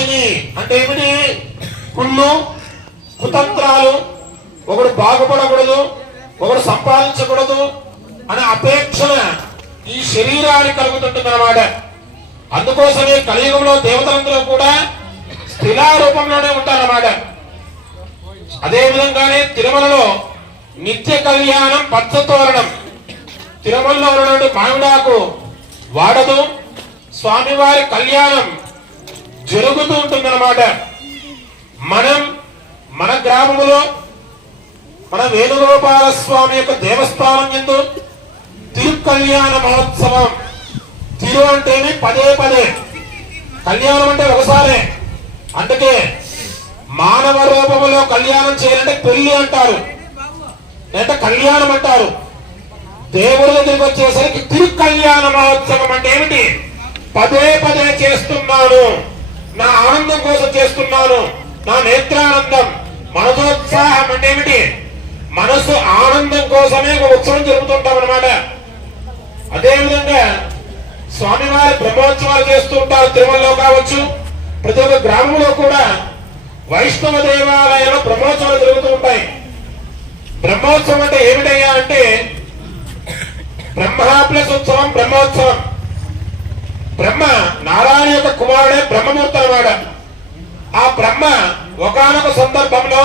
నాశిని అంటే ఏమిటి? కుళ్ళు, కుతంత్రాలు, ఒకడు బాగుపడకూడదు, ఒకడు సంపాదించకూడదు అనే అపేక్ష ఈ శరీరానికి కలుగుతుంటుంది అన్నమాట. అందుకోసమే కలియుగంలో దేవతలందరూ కూడా స్థిలా రూపంలోనే ఉంటారన్నమాట. అదే విధంగానే తిరుమలలో నిత్య కళ్యాణం పచ్చతోరణం, తిరుమలలో ఉన్నటువంటి మామిడాకు వాడదు, స్వామివారి కళ్యాణం జరుగుతూ ఉంటుందన్నమాట. మన గ్రామంలో మన వేణుగోపాల స్వామి యొక్క దేవస్థానం యందు తిరు కళ్యాణ మహోత్సవం. తిరు అంటేనే పదే పదే, కళ్యాణం అంటే ఒకసారే. అందుకే మానవ రూపంలో కళ్యాణం చేయాలంటే పెళ్లి అంటారు, అంటే కళ్యాణం అంటారు. దేవుడి దగ్గరికి వచ్చేసరికి తిరు కళ్యాణ మహోత్సవం అంటే ఏమిటి? పదే పదే చేస్తున్నాను, నా ఆనందం కోసం చేస్తున్నాను, నా నేత్రానందం. మనసోత్సాహం అంటే ఏమిటి? మనసు ఆనందం కోసమే ఒక ఉత్సవం జరుపుతుంటాం అన్నమాట. అదేవిధంగా స్వామివారి బ్రహ్మోత్సవాలు చేస్తూ ఉంటారు. తిరుమలలో కావచ్చు, ప్రతి ఒక్క గ్రామంలో కూడా వైష్ణవ దేవాలయంలో బ్రహ్మోత్సవాలు జరుగుతూ ఉంటాయి. బ్రహ్మోత్సవం అంటే ఏమిటయ్యా అంటే బ్రహ్మ ప్లస్ ఉత్సవం, బ్రహ్మోత్సవం. బ్రహ్మ నారాయణ యొక్క కుమారుడే బ్రహ్మమూర్తి అన్నమాట. ఆ బ్రహ్మ ఒకానొక సందర్భంలో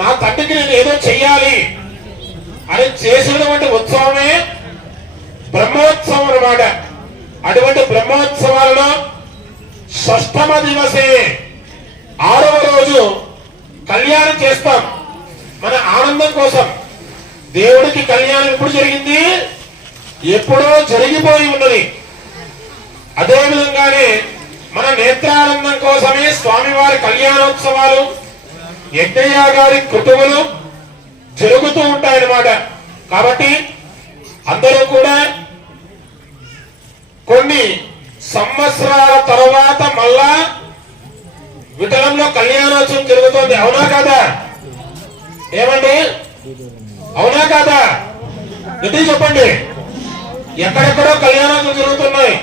నా తండ్రికి నేను ఏదో చెయ్యాలి అని చేసినటువంటి ఉత్సవమే బ్రహ్మోత్సవం అన్నమాట. అటువంటి బ్రహ్మోత్సవాలలో షష్ఠమ దివసే, 6వ రోజు కళ్యాణం చేస్తాం మన ఆనందం కోసం. దేవుడికి కళ్యాణం ఎప్పుడు జరిగింది? ఎప్పుడో జరిగిపోయి ఉన్నది. అదే విధంగానే మన నేత్రానందం కోసమే స్వామివారి కళ్యాణోత్సవాలు, యజ్ఞయాగాది కృతువులు జరుగుతూ ఉంటాయన్నమాట. కాబట్టి అందరూ కూడా కొన్ని సంవత్సరాల తర్వాత మళ్ళా విఠలంలో కళ్యాణోత్సవం జరుగుతోంది. అవునా కాదా? ఏమండి, అవునా కాదా? ఇది చెప్పండి. ఎక్కడెక్కడో కళ్యాణోత్సవం జరుగుతున్నాయి,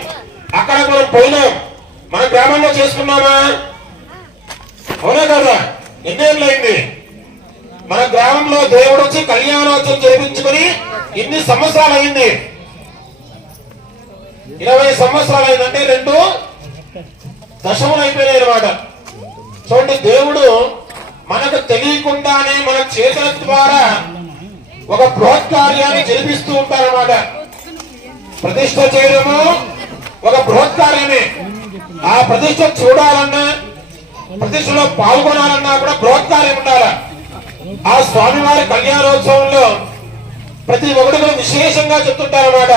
అక్కడ మనం పోయినాం, మన గ్రామంలో చేసుకున్నామా? అవునా కదా? ఎన్నేళ్ళు అయింది మన గ్రామంలో దేవుడు వచ్చి కళ్యాణోత్సవం జరిపించుకుని? ఇన్ని సంవత్సరాలు అయింది. 20 సంవత్సరాలు అయిందంటే 2 దశములు అయిపోయినాయి అన్నమాట. చూడండి, దేవుడు మనకు తెలియకుండానే మన చేతుల ద్వారా ఒక బృహత్ కార్యాన్ని జరిపిస్తూ ఉంటారన్నమాట. ప్రతిష్ఠ చేయడము ఒక బృహత్ కార్యమే. ఆ ప్రతిష్ఠ చూడాలన్నా, ప్రతిష్టలో పాల్గొనాలన్నా కూడా బృహత్ కార్యం ఉండాలి. ఆ స్వామివారి కళ్యాణోత్సవంలో ప్రతి ఒక్కటి కూడా విశేషంగా చెప్తుంటారన్నమాట.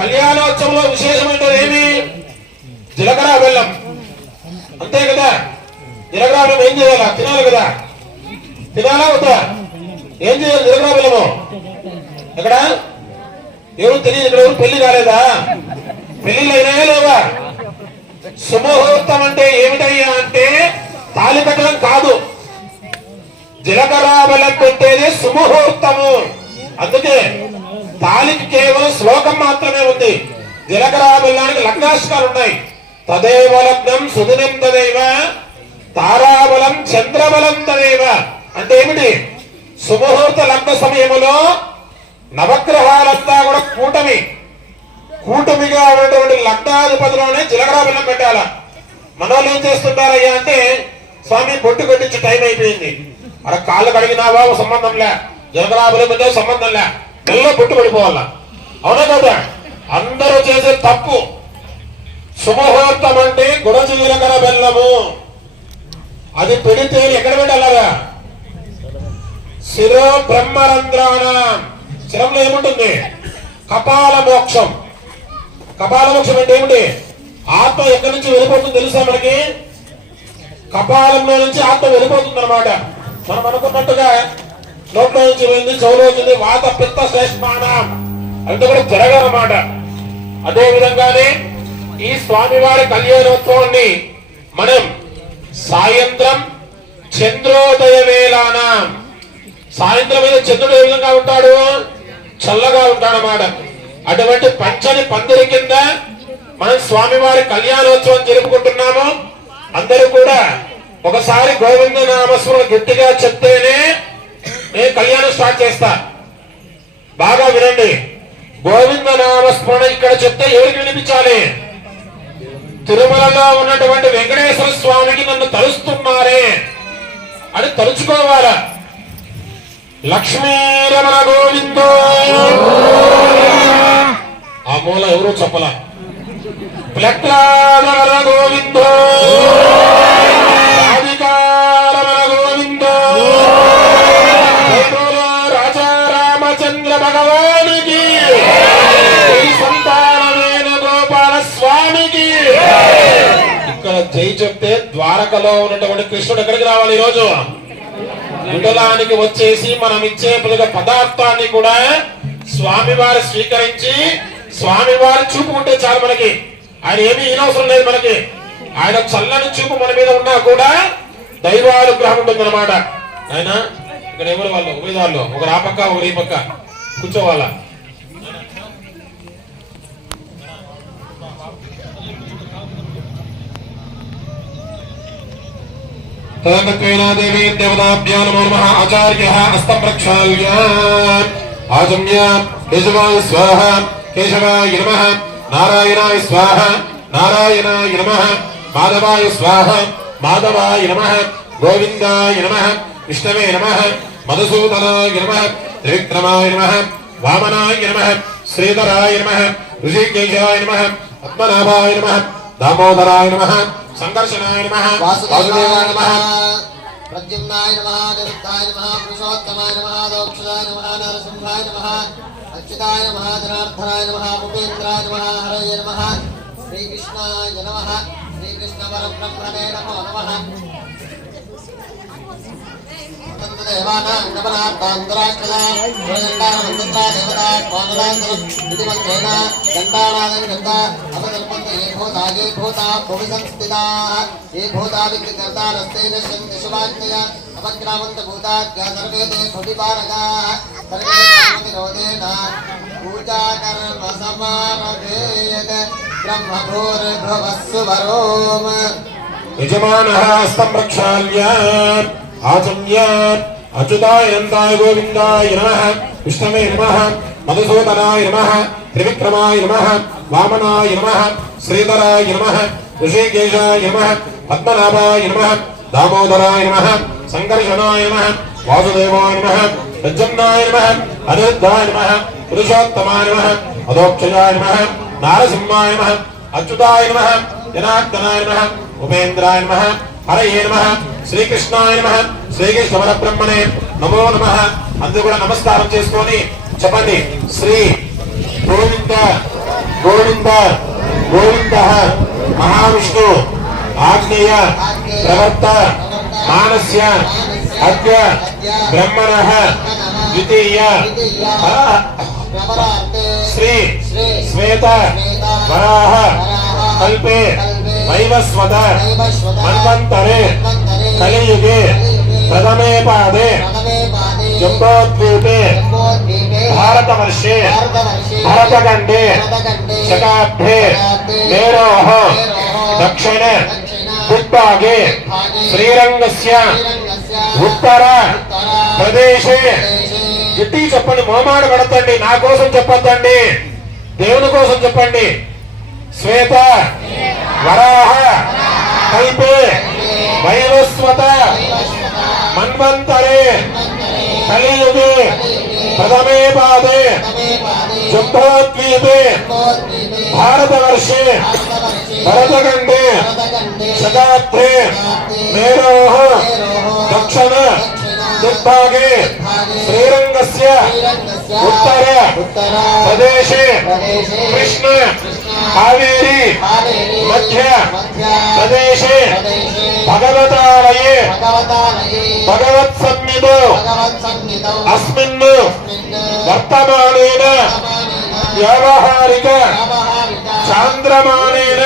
కళ్యాణోత్సవంలో విశేషమైనది ఏమి? జీలకర్ర బెల్లం, అంతే కదా. జీలకర్ర బెల్లం ఏం చేయాలా? తినాలి కదా. తినాలా వద్దా? ఏం చేయాలి? జీలకర్ర బెల్లము ఎక్కడ? ఎవరు తెలియదు. ఇక్కడ ఎవరు పెళ్లి కాలేదా? పెళ్లిళ్ళు అయినాయా లేవా? సుముహూర్తం అంటే ఏమిటయ్యా అంటే తాళి కట్టడం కాదు, జీలకర్ర బెల్లం పెట్టేది సుముహూర్తము. అందుకే తాళికి కేవలం శ్లోకం మాత్రమే ఉంది, జీలకర్ర బెల్లానికి లగ్నాశకాలు ఉన్నాయి. తదేవ లగ్నం సుదినం తదేవ తారాబలం చంద్రబలం తదేవ అంటే ఏమిటి? సుముహూర్త లగ్న సమయంలో నవగ్రహాలంతా కూడా కూటమిగా ఉన్నటువంటి లగ్నాధిపతిలోనే జీలకర్ర బెల్లం పెట్టాల. మనోళ్ళు ఏం చేస్తుంటారయ్యా అంటే, స్వామి బొట్టు కొట్టించి టైం అయిపోయింది, అక్కడ కాళ్ళు కడిగినావా సంబంధంలే, జీలకర్ర బెల్లం పెట్టే సంబంధంలే, నెలలో బొట్టు పడిపోవాల. అవునా కదా? అందరూ చేసే తప్పు. సుముహూర్తం అంటే గుడ జీలకర్ర బెల్లము, అది పెడితే ఎక్కడ పెట్టాలరా? శిరో బ్రహ్మరంధ్రాన, శిరంలో ఏముంటుంది? కపాల మోక్షం. కపాల మోక్షం అంటే ఏమిటి? ఆత్మ ఎక్కడి నుంచి వెళ్ళిపోతుంది తెలుసా మనకి? కపాలంలో నుంచి ఆత్మ వెళ్ళిపోతుంది అనమాట. మనం అనుకున్నట్టుగా నోట్లో నుంచి వెళ్ళింది, చెవులో వచ్చింది, వాత పిత్త శ్రేష్మానం అంతా కూడా జరగనమాట. అదే విధంగానే ఈ స్వామివారి కళ్యాణోత్సవాన్ని మనం సాయంత్రం చంద్రోదయ వేళాన, సాయంత్రం మీద చంద్రుడు ఏ విధంగా ఉంటాడు? చల్లగా ఉంటాడన్నమాట. అటువంటి పంచని పందిరి కింద మనం స్వామివారి కళ్యాణోత్సవం జరుపుకుంటున్నాము. ఒకసారి గోవింద నామస్మరణ గట్టిగా చెప్తేనే నేను కళ్యాణం స్టార్ట్ చేస్తా. బాగా వినండి. గోవింద నామస్మరణ ఇక్కడ చెప్తే ఎవరికి వినిపించాలి? తిరుమలలో ఉన్నటువంటి వెంకటేశ్వర స్వామికి నన్ను తలుస్తున్నారే అని తలుచుకోవాలా. లక్ష్మీరమణ గోవిందో. ఆ మూల ఎవరూ చెప్పలా. ప్లక్లారమణ గోవిందో, రాధికారమణ గోవిందో, రాజా రామచంద్ర భగవానికి, సంతానమైన గోపాల స్వామికి. ఇక్కడ జై చెప్తే ద్వారకలో ఉన్నటువంటి కృష్ణుడు ఎక్కడికి రావాలి? ఈరోజు గుండలానికి వచ్చేసి మనం ఇచ్చే పదార్థాన్ని కూడా స్వామివారు స్వీకరించి స్వామివారి చూపు ఉంటే చాలు మనకి. ఆయన ఏమీ ఈనవసరం లేదు మనకి. ఆయన చల్లని చూపు మన మీద ఉన్నా కూడా దైవానుగ్రహం ఉంటుందన్నమాట. ఆయన ఇక్కడ ఎవరు వాళ్ళు ఉభయదారులు, ఒకరు ఆ పక్క ఒకరు ఈ పక్క కూర్చోవాలా. దేవీ దేవతాభ్యో నమో నమః. ఆచార్యః హస్తం ప్రక్షాళ్య ఆచమ్య కేశవాయ స్వాహ, కేశవాయ నమః. నారాయణాయ స్వాహ, నారాయణాయ నమః. మాధవాయ స్వాహ, మాధవాయ నమః. గోవిందాయ నమః. విష్ణవే నమః. మధుసూదనాయ నమః. త్రివిక్రమాయ నమః. వామనాయ నమః. శ్రీధరాయ నమః. ఋషికేశాయ నమః. పద్మనాభాయ నమః. దామోదరాయ నమః. సంకర్షణాయ నమః. వాసుదేవాయ నమః. ప్రద్యుమ్నాయ నమః. నిరుద్ధాయ నమః. పురుషోత్తమాయ నమః. దోక్షదాయ నమః. నరసింహాయ నమః. అచ్యుతాయ నమః. జనార్దనాయ నమః. ఉపేంద్రాయ నమః. హరయే నమః. శ్రీకృష్ణాయ నమః. శ్రీకృష్ణ పరబ్రహ్మణే నమో నమః. దేవానాం నమనార్థాంతరాక్షదా గోవిందానందా దేవతా స్వామినాంతరం ఇది మంత్రేణ గండానాదం గండ అవతల్పంత ఏ భూతా భువి సంస్థితాః ఏ భూతా వికృతానస్తే నశ్యంతి శుభాజ్ఞయ అపగ్రామంత భూతాజ్ఞ సర్వే తే భువిపారకాః సర్వే విరోధేన పూజా కర్మ సమారభేద బ్రహ్మభూర్భువస్సు వరోమ. యజమానః హస్తం ప్రక్షాళ్య ఆచమ్య అచ్యుతాయ అనంతాయ గోవిందాయ నమః. విష్ణవే నమః. మధుసూదనాయ నమః. త్రివిక్రమాయ నమః. వామనాయ నమః. శ్రీధరాయ నమః. ఋషికేశాయ నమః. పద్మనాభాయ నమః. దామోదరాయ నమః. సంకర్షణాయ నమః. వాసుదేవాయ నమః. ప్రద్యుమ్నాయ నమః. అనిరుద్ధాయ నమః. పురుషోత్తమాయ నమః. అధోక్షజాయ నమః. నారసింహాయ నమః. అచ్యుతాయ నమః. జనార్దనాయ నమః. ఉపేంద్రాయ నమః. హరయే నమః. శ్రీకృష్ణాయ నమః. శ్రీకృష్ణ పరబ్రహ్మణే నమో నమః. అందరూ కూడా నమస్కారం చేసుకొని చెప్పండి. శ్రీ గోవింద గోవింద గోవింద మహావిష్ణు ఆగ్నేయ ప్రవర్త మానస్య అద్య బ్రహ్మణః ద్వితీయ శ్రీ శ్వేత వరాహ కల్పే వైవస్వత మన్వంతరే కలియుగే ప్రథమే పాదే జంబోద్వీపే భారతవర్షే భరతఖండే శతాబ్దే మేరోః దక్షిణ దిగ్భాగే శ్రీరంగస్య ఉత్తర ప్రదేశే. గట్టి చెప్పండి, మోమాడ పడతండి. నా కోసం చెప్పొద్దండి, దేవుని కోసం చెప్పండి. శ్వేత వరాహ కల్పే వైవస్వత మన్వంతరే కలియుగే ప్రథమే పాదే జంబోద్వీపే భారతవర్షే భరతఖండే శతాబ్దే మేరోః దక్షిణ దిగ్భాగే శ్రీరంగస్య ఉత్తర ప్రదేశే కృష్ణ కావేరీ మధ్య ప్రదేశే భగవతాలయే భగవత్సన్నిధౌ అస్మిన్ వర్తమానేన వ్యావహారిక చాంద్రమానేన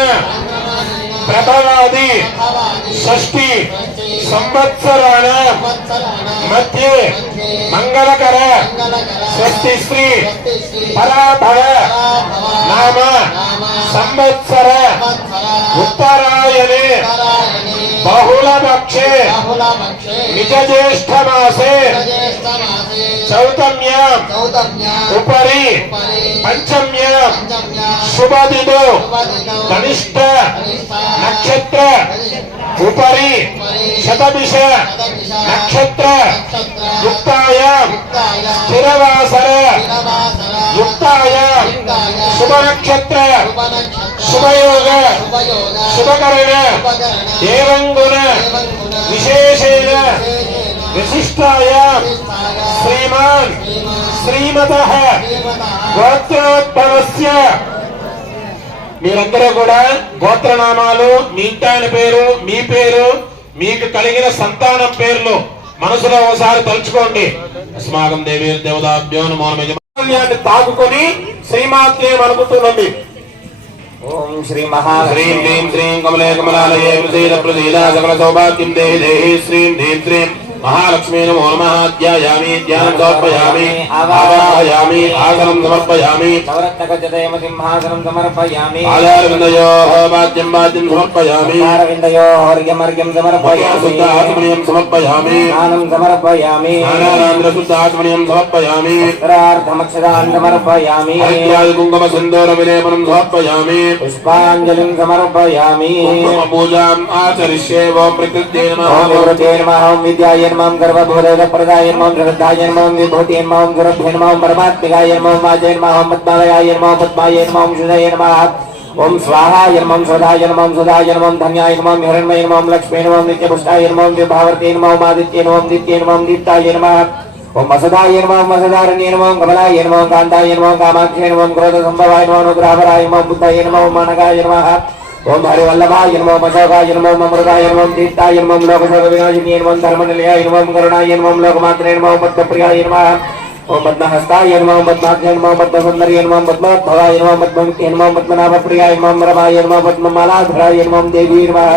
ప్రభవాది షష్ఠి సంవత్సరాల మధ్యే మంగళకర స్వస్తి శ్రీ పరాభవ నామ సంవత్సర ఉత్తరాయణే బహుళ పక్షే బహుళపక్షే నిజజ్యేష్ఠ మాసే జ్యేష్ఠమాసే చౌతమ్యాం చౌతమ్యాం ఉపరి ఉపరి పంచమ్యాం పంచమ్యాం శుభదిదో శుభదినో కనిష్ట కనిష్ట నక్షత్ర ఉపరి శతభిష శతభిష నక్షత్ర నక్షత్ర యుక్తాయాం యుక్తాయ స్థిరవాసర స్థిరవాసర యుక్తాయాం యుక్తాయ శుభ నక్షత్ర శుభనక్షత్ర శుభయోగ శుభయోగ శుభకరణ శుభకరణ ఏవంగుణ దేవంగుణ విశేషేణ విశేషేణ విశిష్టాయాం విశిష్టాయ శ్రీమాన్ శ్రీమతః శ్రీమతః గోత్రోద్భవస్య మీరందరూ కూడా గోత్రనామాలు మీ ఇంటి ఆయన పేరు మీ పేరు మీకు కలిగిన సంతానం పేర్లు మనసులో ఒకసారి తలుచుకోండి. అస్మాకం దేవీ దేవతాభ్యో నమో నమః తాకుకొని శ్రీమాత్రేయం అనుకుంటున్నది. ఓం శ్రీ మహా శ్రీం హ్రీం శ్రీం కమలే కమలాలయే ప్రసీద ప్రసీద సకల సౌభాగ్యం దేహి దేహి శ్రీం హ్రీం శ్రీం మహాలక్ష్మీ నమో నమః ధ్యాయామి ధ్యానం సమర్పయామి ఆవాహయామి ఆసనం సమర్పయామి నవరత్నగజదేమ సింహాసనం సమర్పయామి ఆధారవిందయోః వాద్యం వాద్యం సమర్పయామి ఆరవిందయోర్ఘ్యమర్ఘ్యం సమర్పయామి శుద్ధాత్మనియం సమర్పయామి స్నానం సమర్పయామి స్నానానంతర శుద్ధాత్మనియం సమర్పయామి వస్త్రార్థమక్షదాన్ సమర్పయామి హరిద్రాది కుంకుమ సింధూర విలేపనం సమర్పయామి పుష్పాంజలిం సమర్పయామి కుంకుమ పూజాం ఆచరిష్యే. ఓం ప్రకృత్యై నమః ఓం వివృతే నమః ఓం విద్యాయ నమః ఓం గర్వభూతప్రదాయ నమః ఓం జగద్ధాయ నమః ఓం విభూతే నమః ఓం గురుభ్యో నమః ఓం పరమాత్మికాయ నమః ఓం వాజయ నమః ఓం పద్మాలయాయ నమః ఓం పద్మాయ నమః ఓం శుదాయ నమః ఓం స్వాహాయ నమః ఓం స్వదాయ నమః ఓం సుదాయ నమః ఓం ధన్యాయ నమః ఓం హిరణ్మయ నమః ఓం లక్ష్మీ నమః ఓం నిత్యపుష్టాయ నమః ఓం విభావర్తే నమః ఓం ఆదిత్య నమః ఓం దిత్య నమః ఓం దీప్తాయ నమః ఓం వసదాయ నమః ఓం వసదారణ్య నమః ఓం కమలాయ నమః ఓం కాంతాయ నమః ఓం కామాక్షయ నమః ఓం క్రోధ సంభవాయ నమః ఓం అనుగ్రహపరాయ నమః ఓం బుద్ధాయ నమః ఓం మనగాయ నమః ఓం హరివల్లభాయ నమః ఓం అశోకాయ నమః ఓం అమృతాయ నమః ఓం దీప్తాయ నమః ఓం లోకశోక వినాశిన్యై నమః ఓం ధర్మనిలయాయ నమః ఓం కరుణాయ నమః ఓం లోకమాత్రే నమః ఓం పద్మప్రియాయ నమః ఓం పద్మహస్తాయ నమః ఓం పద్మాక్షయ నమః ఓం పద్మసుందర్య నమః ఓం పద్మోద్భవాయ నమః ఓం పద్మముఖ్య నమః ఓం పద్మనాభప్రియాయ నమః ఓం రమాయ నమః ఓం పద్మమాలాధరాయ నమః ఓం దేవీ నమః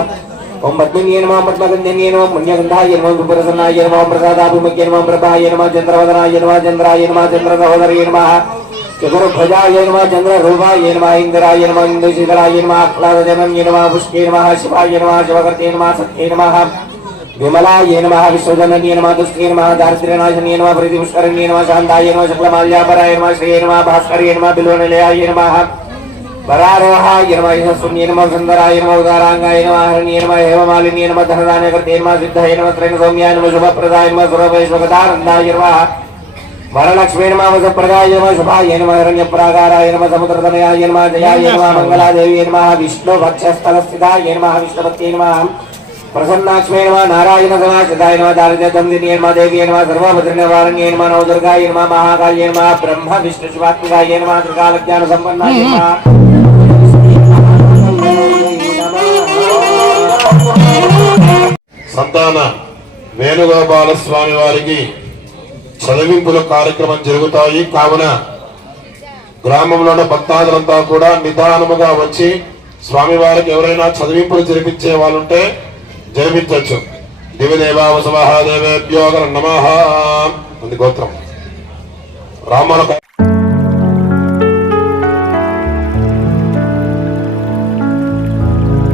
ఓం పద్మిన్యై నమః ఓం పద్మగంధన్యై నమః ఓం పుణ్యగంధాయ నమః ఓం సుప్రసన్నాయ నమః ఓం ప్రసాదాభిముఖ్య నమః ఓం ప్రభాయ నమః చంద్రవదనాయ నమః చంద్రాయ నమః చంద్రసహోదర్య నమః చతుర్భుజాయ నమః చంద్రరూపాయ నమః ఇంద్రాయ నమః ఇంద్రశీకరాయ నమః ఆహ్లాదజనన్య నమః పుష్కే నమః శివాయ నమః శివకర్తే నమః సత్యే నమః విమలాయ నమః విశ్వజనన్య నమః దుష్టే నమః దారిద్ర్యనాశన్య నమః ప్రీతిపుష్కరణ్య నమః శాంతాయ నమః శుక్లమాల్యాపరాయ నమః శ్రీయే నమః భాస్కర్యే నమః బిల్వనిలయాయ నమః వరారోహాయ నమః యశస్సున్యే నమః సుందరాయ నమః ఉదారాంగాయ నమః హరణ్యే నమః హేమమాలిన్యే నమః ధనధాన్యకర్తే నమః సిద్ధాయ నమః త్రైణ సౌమ్యాయ నమః శుభప్రదాయ నమః సురభైశ్వగతానందాయ నమః వరలక్ష్మీ నమః వసప్రదాయ నమః శుభాయ నమః హిరణ్యప్రాకారాయ నమః సముద్రతనయాయ నమః జయాయ నమః మంగళాదేవ్యై నమః విష్ణుభక్షస్థలస్థితాయ నమః విష్ణుపత్యై నమః ప్రసన్నాక్ష్మీ నమః నారాయణ సమాశ్రితాయ నమః దారిద్ర్యదందిన్యై నమః దేవ్యై నమః సర్వభద్రనివారణ్యై నమః నవదుర్గాయ నమః మహాకాళ్యై నమః బ్రహ్మ విష్ణు శివాత్మికాయ నమః త్రికాలజ్ఞాన సంపన్నాయ నమః సంతాన వేణుగోపాల స్వామి వారికి చదివింపుల కార్యక్రమం జరుగుతాయి. కావున గ్రామంలోని భక్తాదులంతా కూడా నిదానముగా వచ్చి స్వామివారికి ఎవరైనా చదివింపులు జరిపించే వాళ్ళుంటే జరిపించవచ్చు. దివిదేవావసవః దేవేభ్యో నమః. గోత్రం రామణ